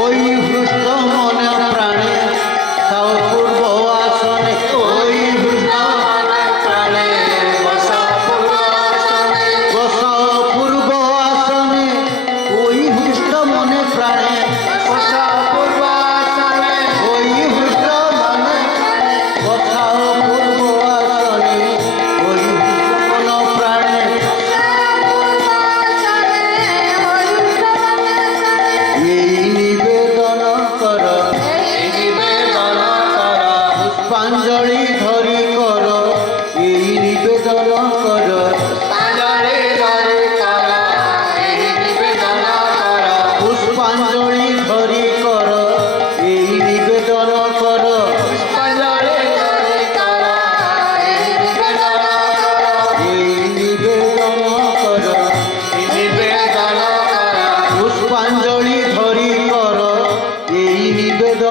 ওই হৃষ্ট মনে প্রাণে তাও পূর্ব আসনে, ওই হৃষ্ট মনে প্রাণে বসাও পূর্ব আসনে, ওই হৃষ্ট মনে প্রাণে বসাও পূর্ব আসনে, ওই হৃষ্ট মনে বসাও পূর্ব আসনে, ওই হৃষ্ট মনে প্রাণে এই নিবেদন কর, পুষ্পাঞ্জলি ধরি কর, এই নিবেদন কর, পুষ্পাঞ্জলি ধরি কর, এই নিবেদন কর, এই নিবেদন কর, পুষ্পাঞ্জলি ধরি কর, এই নিবেদন